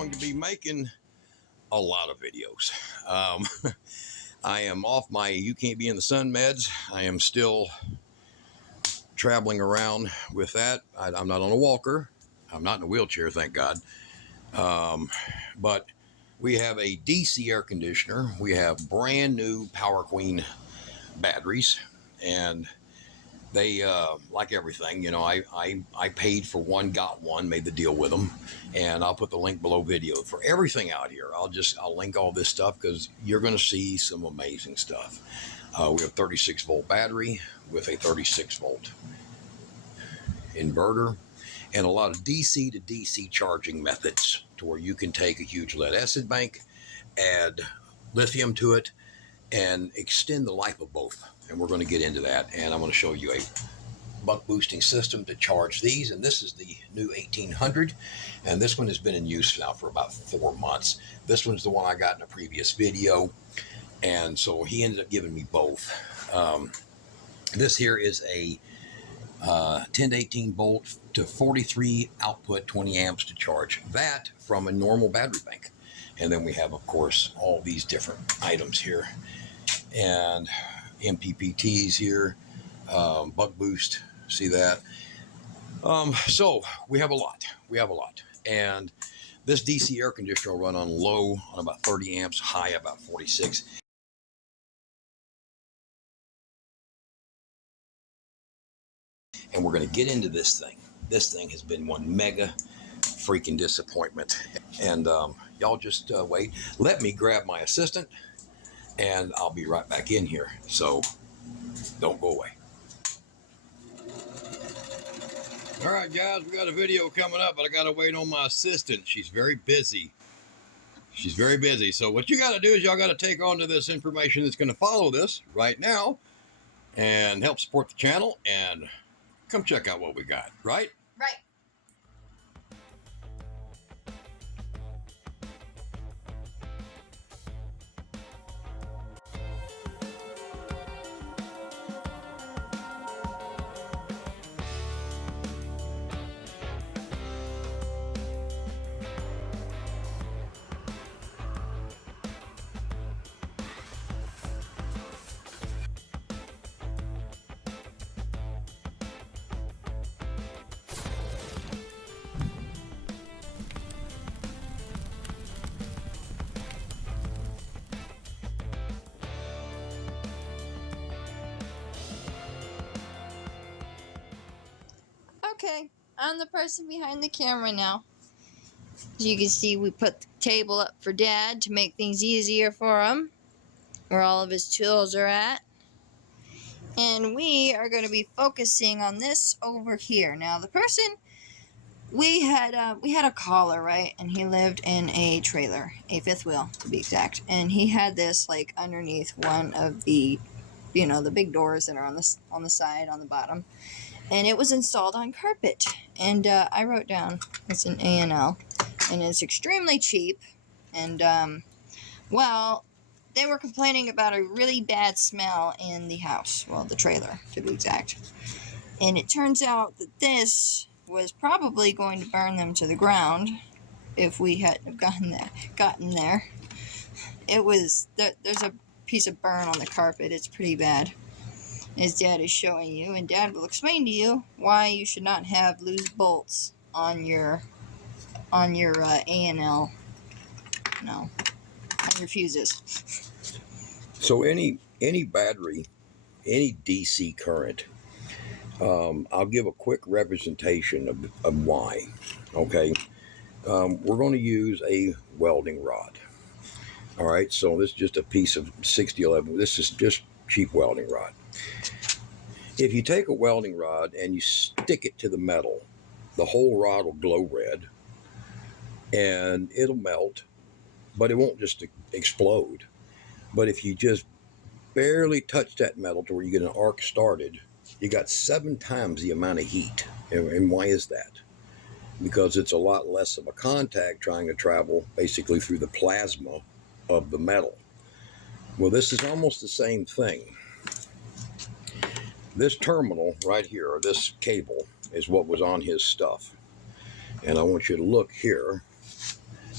going to be making a lot of videos. I am off my You Can't Be in the Sun meds. I am still traveling around with that. I'm not on a walker. I'm not in a wheelchair, thank God. But we have a DC air conditioner. We have brand new Power Queen batteries, and they, like everything, you know, I paid for one, got one, made the deal with them, and I'll put the link below video for everything out here. I'll link all this stuff because you're going to see some amazing stuff. We have 36 volt battery with a 36 volt inverter and a lot of DC to DC charging methods to where you can take a huge lead acid bank, add lithium to it, and extend the life of both. And we're going to get into that. And I'm going to show you a buck boosting system to charge these. And this is the new 1800. And this one has been in use now for about 4 months. This one's the one I got in a previous video. And so he ended up giving me both. This here is a 10 to 18 volt to 43 output, 20 amps to charge that from a normal battery bank. And then we have, of course, all these different items here. And MPPTs here, buck boost, see that? So we have a lot. And this DC air conditioner will run on low on about 30 amps, high about 46. And we're going to get into this thing. This thing has been one mega freaking disappointment. And y'all just wait. Let me grab my assistant, and I'll be right back in here. So don't go away. All right, guys, we got a video coming up, but I got to wait on my assistant. She's very busy. So what you got to do is y'all got to take on to this information that's going to follow this right now and help support the channel and come check out what we got, right? Right. Okay, I'm the person behind the camera now. As you can see, we put the table up for Dad to make things easier for him, where all of his tools are at. And we are going to be focusing on this over here. Now, the person, we had a caller, right? And he lived in a trailer, a fifth wheel to be exact. And he had this like underneath one of the, you know, the big doors that are on the side, on the bottom. And it was installed on carpet. And I wrote down, it's an A&L. And it's extremely cheap. And, well, they were complaining about a really bad smell in the house. Well, the trailer, to be exact. And it turns out that this was probably going to burn them to the ground if we hadn't gotten there. It was, there's a piece of burn on the carpet. It's pretty bad, as Dad is showing you, and Dad will explain to you why you should not have loose bolts on your A&L, no, on your fuses. So any battery, any DC current, I'll give a quick representation of why. Okay, we're going to use a welding rod. All right, so this is just a piece of 6011. This is just cheap welding rod. If you take a welding rod and you stick it to the metal, the whole rod will glow red and it'll melt, but it won't just explode. But if you just barely touch that metal to where you get an arc started, you got 7 times the amount of heat. And why is that? Because it's a lot less of a contact trying to travel basically through the plasma of the metal. Well, this is almost the same thing. This terminal right here, or this cable, is what was on his stuff. And I want you to look here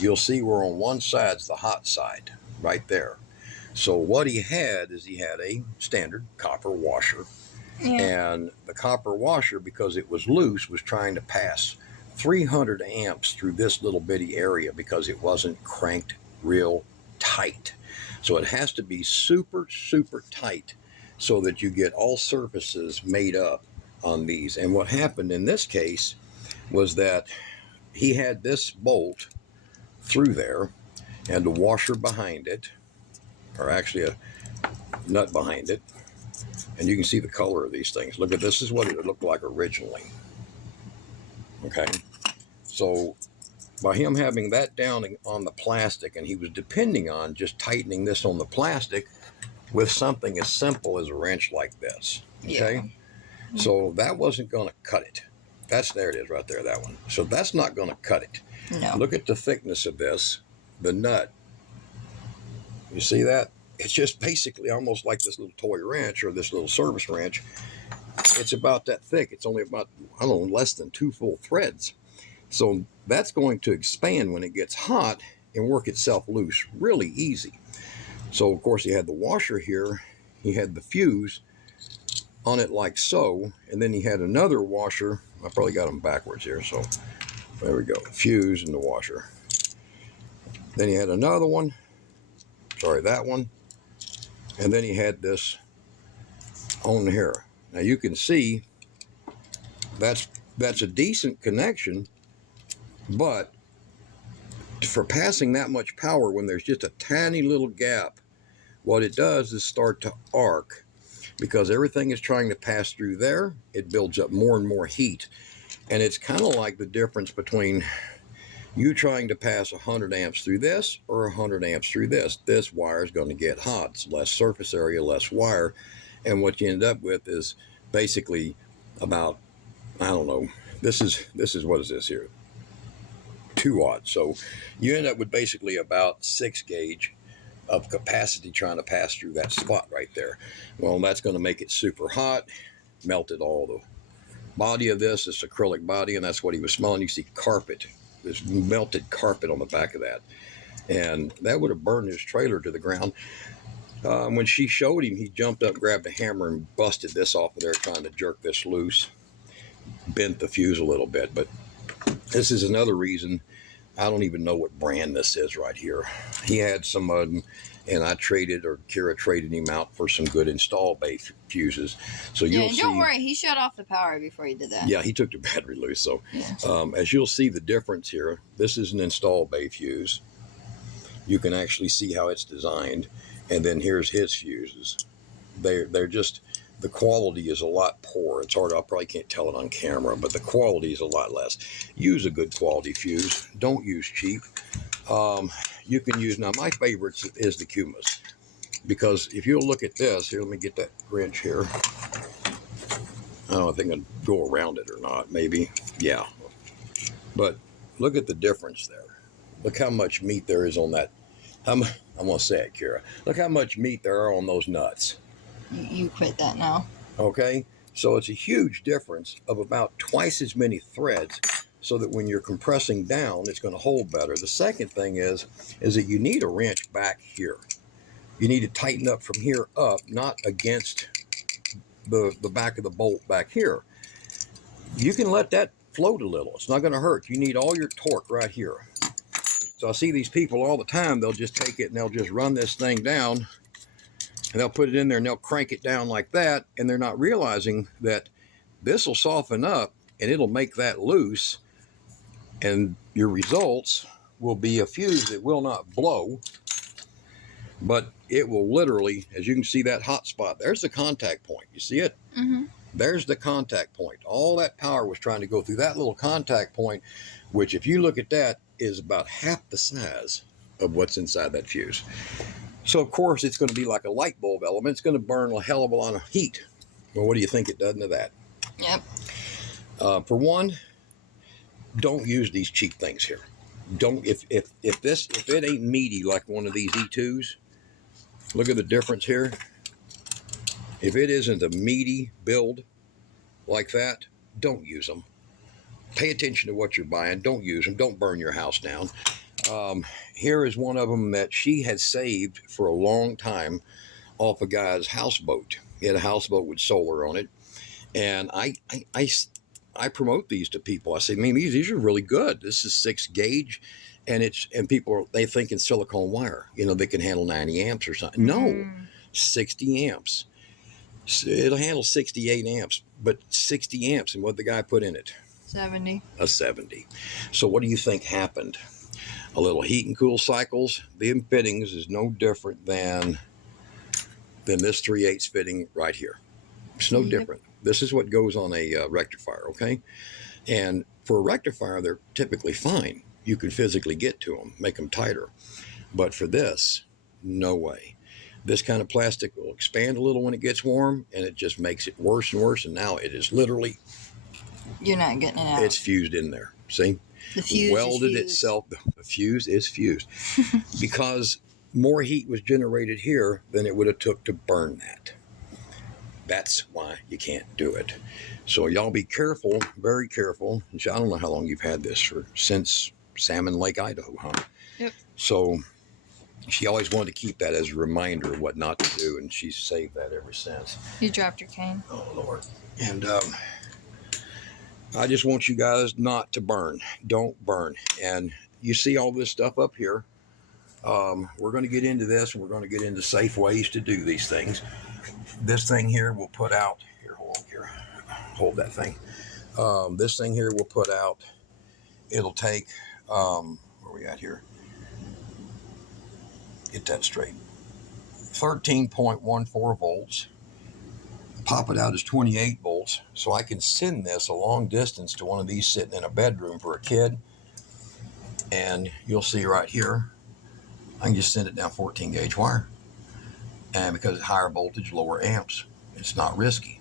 you'll see where on one side's the hot side, right there. So what he had is he had a standard copper washer. Yeah. And the copper washer, because it was loose, was trying to pass 300 amps through this little bitty area because it wasn't cranked real tight. So it has to be super, super tight so that you get all surfaces made up on these. And what happened in this case was that he had this bolt through there and a washer behind it, or actually a nut behind it. And you can see the color of these things. Look at this, is what it looked like originally. Okay, so by him having that down on the plastic, and he was depending on just tightening this on the plastic with something as simple as a wrench like this. Okay, yeah. So that wasn't going to cut it. There it is right there, that one. So that's not going to cut it. No. Look at the thickness of this, the nut. You see that? It's just basically almost like this little toy wrench or this little service wrench. It's about that thick. It's only about, I don't know, less than 2 full threads. So that's going to expand when it gets hot and work itself loose really easy. So of course he had the washer here. He had the fuse on it like so. And then he had another washer. I probably got them backwards here. So there we go. Fuse and the washer. Then he had another one. Sorry, that one. And then he had this on here. Now you can see that's a decent connection, but for passing that much power when there's just a tiny little gap, what it does is start to arc because everything is trying to pass through there. It builds up more and more heat. And it's kind of like the difference between you trying to pass 100 amps through this or 100 amps through this. This wire is going to get hot. It's less surface area, less wire. And what you end up with is basically about, I don't know, this is what is this here? 2 watts. So you end up with basically about 6 gauge of capacity trying to pass through that spot right there. Well, that's going to make it super hot, melted all the body of this acrylic body, and that's what he was smelling. You see carpet. This melted carpet on the back of that, and that would have burned his trailer to the ground. When she showed him, he jumped up, grabbed a hammer, and busted this off of there, trying to jerk this loose, bent the fuse a little bit. But this is another reason. I don't even know what brand this is right here. He had some of them, and I traded, or Kira traded him out for some good install bay fuses. So you'll see. Don't worry, he shut off the power before he did that. Yeah, he took the battery loose. So as you'll see the difference here, this is an install bay fuse. You can actually see how it's designed. And then here's his fuses. They're just, the quality is a lot poorer. It's hard, I probably can't tell it on camera, but the quality is a lot less. Use a good quality fuse. Don't use cheap. You can use, now my favorite is the Kumas, because if you'll look at this, here, let me get that wrench here. I don't know if I can go around it or not, maybe. Yeah. But look at the difference there. Look how much meat there is on that. I'm going to say it, Kira. Look how much meat there are on those nuts. You quit that now. Okay. So it's a huge difference of about twice as many threads, so that when you're compressing down, it's going to hold better. The second thing is that you need a wrench back here. You need to tighten up from here up, not against the back of the bolt back here. You can let that float a little. It's not going to hurt. You need all your torque right here. So I see these people all the time. They'll just take it and they'll just run this thing down, and they'll put it in there and they'll crank it down like that, and they're not realizing that this will soften up and it'll make that loose, and your results will be a fuse that will not blow, but it will literally, as you can see that hot spot, there's the contact point. You see it? Mm-hmm. There's the contact point. All that power was trying to go through that little contact point, which if you look at that is about half the size of what's inside that fuse. So of course it's going to be like a light bulb element. It's going to burn a hell of a lot of heat. Well, what do you think it does to that? Yep. For one, don't use these cheap things here. Don't, if it ain't meaty like one of these E2s, look at the difference here. If it isn't a meaty build like that, don't use them. Pay attention to what you're buying. Don't use them. Don't burn your house down. Here is one of them that she had saved for a long time off a guy's houseboat. He had a houseboat with solar on it. And I promote these to people. I say, man, these are really good. This is 6 gauge, and people they think in silicone wire. They can handle 90 amps or something. No, 60 amps. It'll handle 68 amps, but 60 amps. And what the guy put in it? 70. A 70. So what do you think happened? A little heat and cool cycles. The fittings is no different than this 3/8 fitting right here. It's no different. This is what goes on a rectifier, okay? And for a rectifier, they're typically fine. You can physically get to them, make them tighter. But for this, no way. This kind of plastic will expand a little when it gets warm, and it just makes it worse and worse. And now it is literally... You're not getting it out. It's fused in there. See? The fuse welded is fused. itself. The fuse is fused. Because more heat was generated here than it would have took to burn that. That's why you can't do it. So y'all be careful, very careful. I don't know how long you've had this since Salmon Lake, Idaho, huh? Yep. So she always wanted to keep that as a reminder of what not to do, and she's saved that ever since. You dropped your cane. Oh, Lord. And I just want you guys not to burn. Don't burn. And you see all this stuff up here. We're going to get into this, and we're going to get into safe ways to do these things. This thing here will put out, hold that thing. This thing here will put out, it'll take, where we at here? Get that straight. 13.14 volts. Pop it out as 28 volts. So I can send this a long distance to one of these sitting in a bedroom for a kid. And you'll see right here, I can just send it down 14 gauge wire. And because it's higher voltage, lower amps, it's not risky.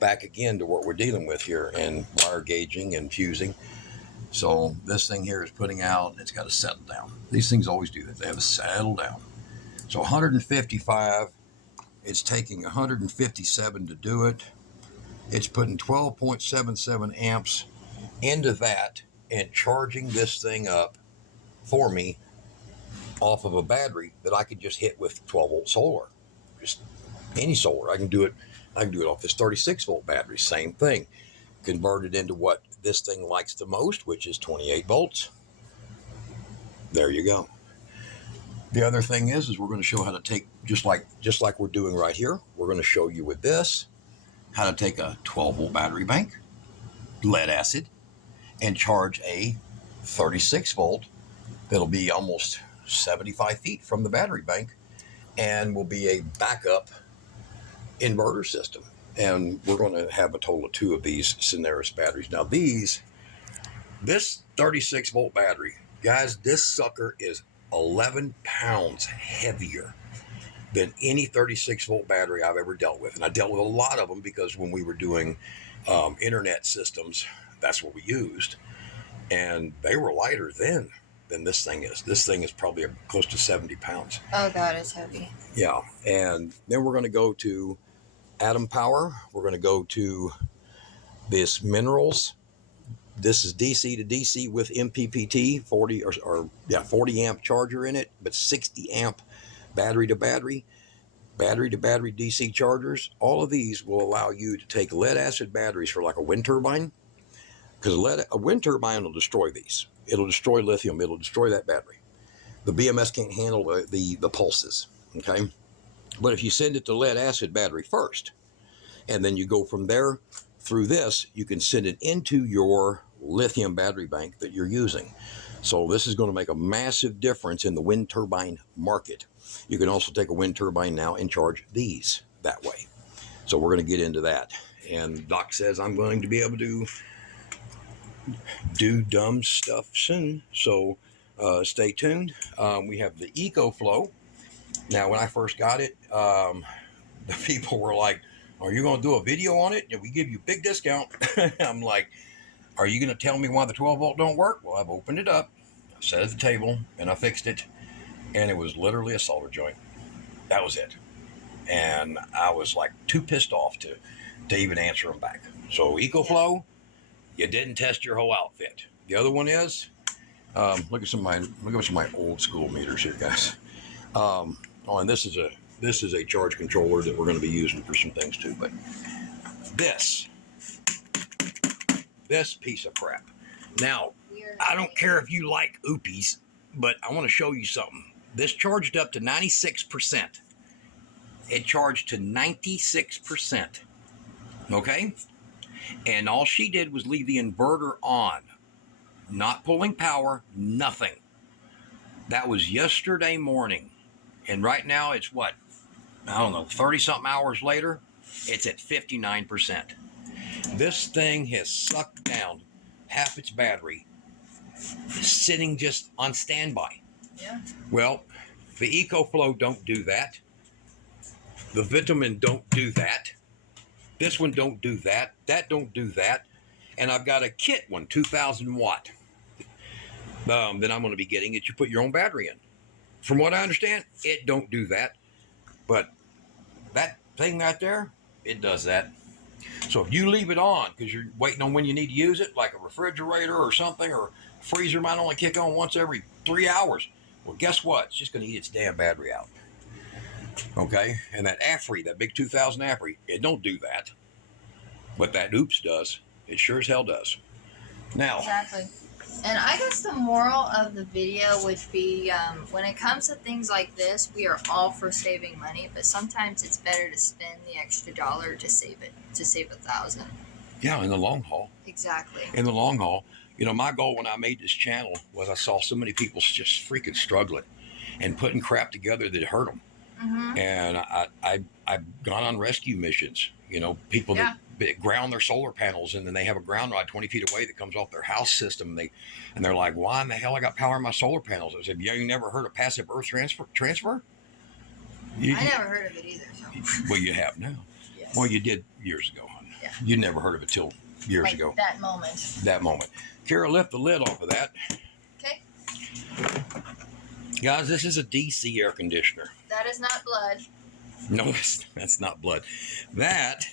Back again to what we're dealing with here and wire gauging and fusing. So this thing here is putting out, it's got to settle down. These things always do that. They have to settle down. So 155, it's taking 157 to do it. It's putting 12.77 amps into that and charging this thing up for me off of a battery that I could just hit with 12 volt solar. Just any solar. I can do it off this 36 volt battery. Same thing. Convert it into what this thing likes the most, which is 28 volts. There you go. The other thing is we're going to show how to take, just like we're doing right here, we're going to show you with this, how to take a 12 volt battery bank, lead acid, and charge a 36 volt that'll be almost 75 feet from the battery bank and will be a backup inverter system. And we're going to have a total of 2 of these Cineris batteries. Now this 36 volt battery, guys, this sucker is 11 pounds heavier than any 36 volt battery I've ever dealt with. And I dealt with a lot of them because when we were doing internet systems, that's what we used. And they were lighter then than this thing is. This thing is probably close to 70 pounds. Oh, God, it's heavy. Yeah. And then we're going to go to atom power. We're going to go to this minerals. This is DC to DC with MPPT, 40 amp charger in it, but 60 amp battery to battery DC chargers. All of these will allow you to take lead acid batteries for like a wind turbine, because a wind turbine will destroy these. It'll destroy lithium. It'll destroy that battery. The BMS can't handle the pulses, okay? But if you send it to lead acid battery first, and then you go from there through this, you can send it into your lithium battery bank that you're using. So this is going to make a massive difference in the wind turbine market. You can also take a wind turbine now and charge these that way. So we're going to get into that. And Doc says I'm going to be able to do dumb stuff soon. So stay tuned. We have the EcoFlow. Now, when I first got it, the people were like, are you going to do a video on it? And we give you a big discount. I'm like, are you going to tell me why the 12 volt don't work? Well, I've opened it up, I sat at the table, and I fixed it. And it was literally a solder joint. That was it. And I was like too pissed off to even answer them back. So EcoFlow, you didn't test your whole outfit. The other one is, Look at some of my old school meters here, guys. And this is a charge controller that we're going to be using for some things too. But this piece of crap. Now, I don't care if you like oopies, but I want to show you something. This charged up to 96%. It charged to 96%. Okay? And all she did was leave the inverter on. Not pulling power, nothing. That was yesterday morning. And right now it's what? I don't know, 30-something hours later, it's at 59%. This thing has sucked down half its battery, sitting just on standby. Yeah. Well, the EcoFlow don't do that. The Vitamin don't do that. This one don't do that. That don't do that. And I've got a kit one, 2,000 watt, that I'm going to be getting that you put your own battery in. From what I understand, it don't do that. But that thing right there, it does that. So if you leave it on because you're waiting on when you need to use it, like a refrigerator or something, or a freezer might only kick on once every 3 hours, well, guess what? It's just going to eat its damn battery out. Okay? And that AFRI, that big 2,000 AFRI, it don't do that. But that OOPS does. It sure as hell does. Now. Exactly. And I guess the moral of the video would be, when it comes to things like this, we are all for saving money, but sometimes it's better to spend the extra dollar to save it, to save 1,000. Yeah, in the long haul. Exactly. In the long haul. You know, my goal when I made this channel was I saw so many people just freaking struggling and putting crap together that hurt them. Mm-hmm. And I've gone on rescue missions, you know, people that ground their solar panels and then they have a ground rod 20 feet away that comes off their house system. And they're like, why in the hell I got power in my solar panels? I said, yeah, you never heard of passive earth transfer? I never heard of it either. So. Well, you have now. Yes. Well, you did years ago, hon. Yeah. You never heard of it till years like ago. That moment. That moment. Kara, lift the lid off of that. Okay. Guys, this is a DC air conditioner. That is not blood. No, that's not blood. That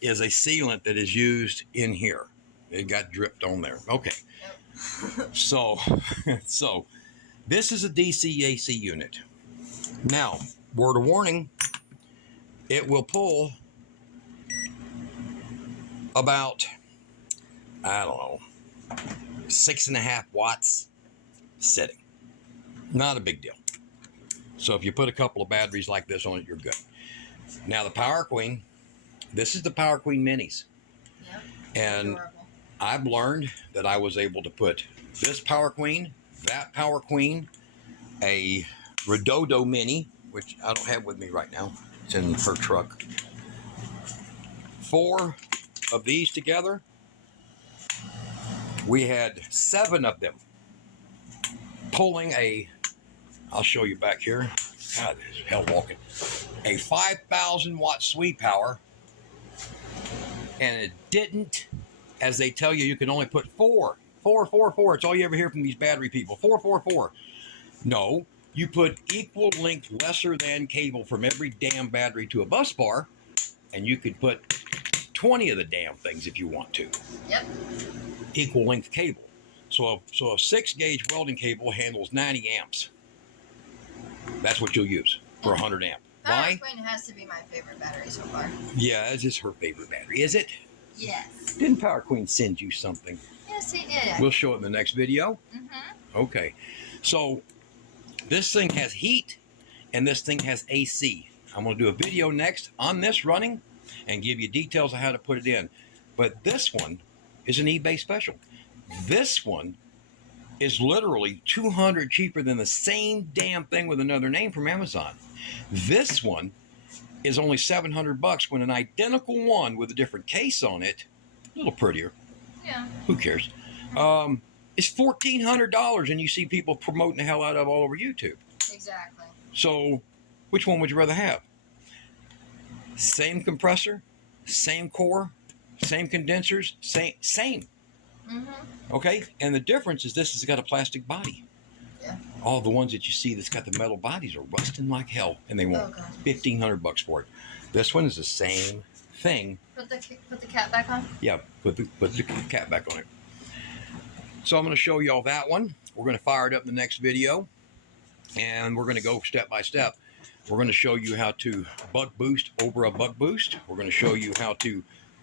is a sealant that is used in here. It got dripped on there. Okay. Yep. So this is a DC AC unit. Now, word of warning, it will pull about, I don't know, 6.5 watts sitting. Not a big deal. So if you put a couple of batteries like this on it, you're good. Now the Power Queen, this is the Power Queen Minis. Yep. And adorable. I've learned that I was able to put this Power Queen, that Power Queen, a Redodo Mini, which I don't have with me right now. It's in her truck. 4 of these together. We had 7 of them pulling a, I'll show you back here. God, this is hell walking. A 5,000 watt sweep power. And it didn't, as they tell you, you can only put 4. It's all you ever hear from these battery people. 4. No, you put equal length, lesser than cable from every damn battery to a bus bar, and you could put 20 of the damn things if you want to. Yep. Equal length cable. So a 6 gauge welding cable handles 90 amps. That's what you'll use for 100 amp. Power Why? Queen has to be my favorite battery so far. Yeah, this is her favorite battery. Is it? Yes. Didn't Power Queen send you something? Yes, he did. We'll show it in the next video. Mm-hmm. Okay. So this thing has heat and this thing has AC. I'm going to do a video next on this running and give you details of how to put it in. But this one is an eBay special. This one is literally $200 cheaper than the same damn thing with another name from Amazon. This one is only $700 when an identical one with a different case on it, a little prettier. Yeah. Who cares? It's $1,400 and you see people promoting the hell out of all over YouTube. Exactly. So which one would you rather have? Same compressor, same core, same condensers, same. Mm-hmm. Okay, and the difference is this has got a plastic body. Yeah. All the ones that you see that's got the metal bodies are rusting like hell, and they want $1,500 for it. This one is the same thing. Put the cap back on. Yeah, put the cap back on it. So I'm going to show y'all that one. We're going to fire it up in the next video, and we're going to go step by step. We're going to show you how to buck boost over a buck boost. We're going to show you how to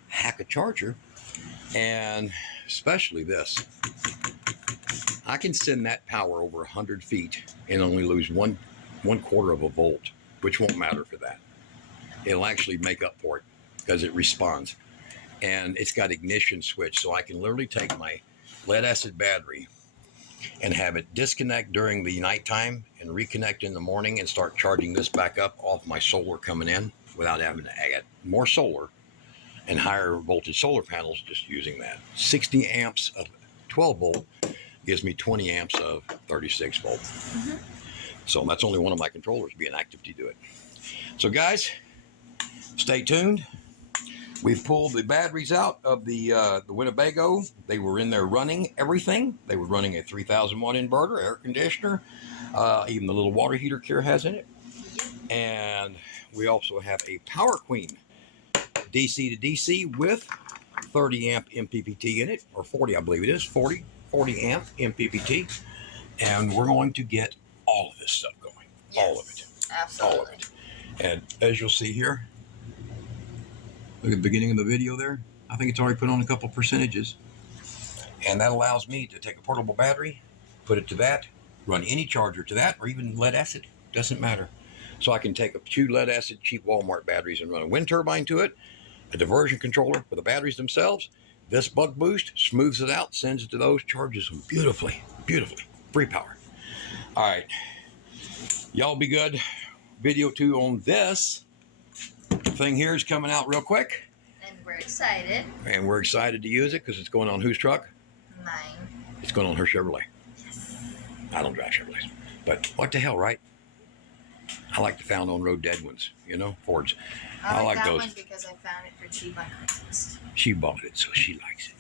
hack a charger, and especially this. I can send that power over 100 feet and only lose one quarter of a volt, which won't matter for that. It'll actually make up for it because it responds. And it's got ignition switch, so I can literally take my lead acid battery and have it disconnect during the nighttime and reconnect in the morning and start charging this back up off my solar coming in without having to add more solar and higher voltage solar panels, just using that. 60 amps of 12 volt gives me 20 amps of 36 volt. Mm-hmm. So that's only one of my controllers being active to do it. So guys, stay tuned. We've pulled the batteries out of the Winnebago. They were in there running everything. They were running a 3,000 watt inverter, air conditioner, even the little water heater Kira has in it. And we also have a Power Queen DC to DC with 30 amp MPPT in it, or 40, I believe it is, 40 amp MPPT. And we're going to get all of this stuff going. Yes, all of it. Absolutely. All of it. And as you'll see here, look at the beginning of the video there. I think it's already put on a couple percentages. And that allows me to take a portable battery, put it to that, run any charger to that, or even lead acid. Doesn't matter. So I can take a few lead acid cheap Walmart batteries and run a wind turbine to it, a diversion controller for the batteries themselves. This buck boost smooths it out, sends it to those, charges them beautifully, beautifully. Free power. All right. Y'all be good. Video 2 on this thing here is coming out real quick. And we're excited. And we're excited to use it because it's going on whose truck? Mine. It's going on her Chevrolet. Yes. I don't drive Chevrolets. But what the hell, right? I like the found on road dead ones, you know, Fords. I like that those. one because I found it for cheap on Craigslist. She bought it, so she likes it.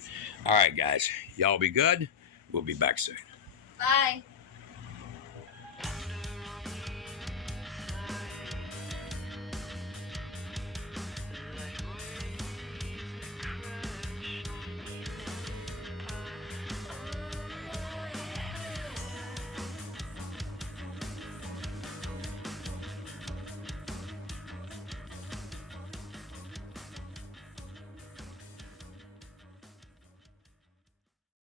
All right, guys. Y'all be good. We'll be back soon. Bye.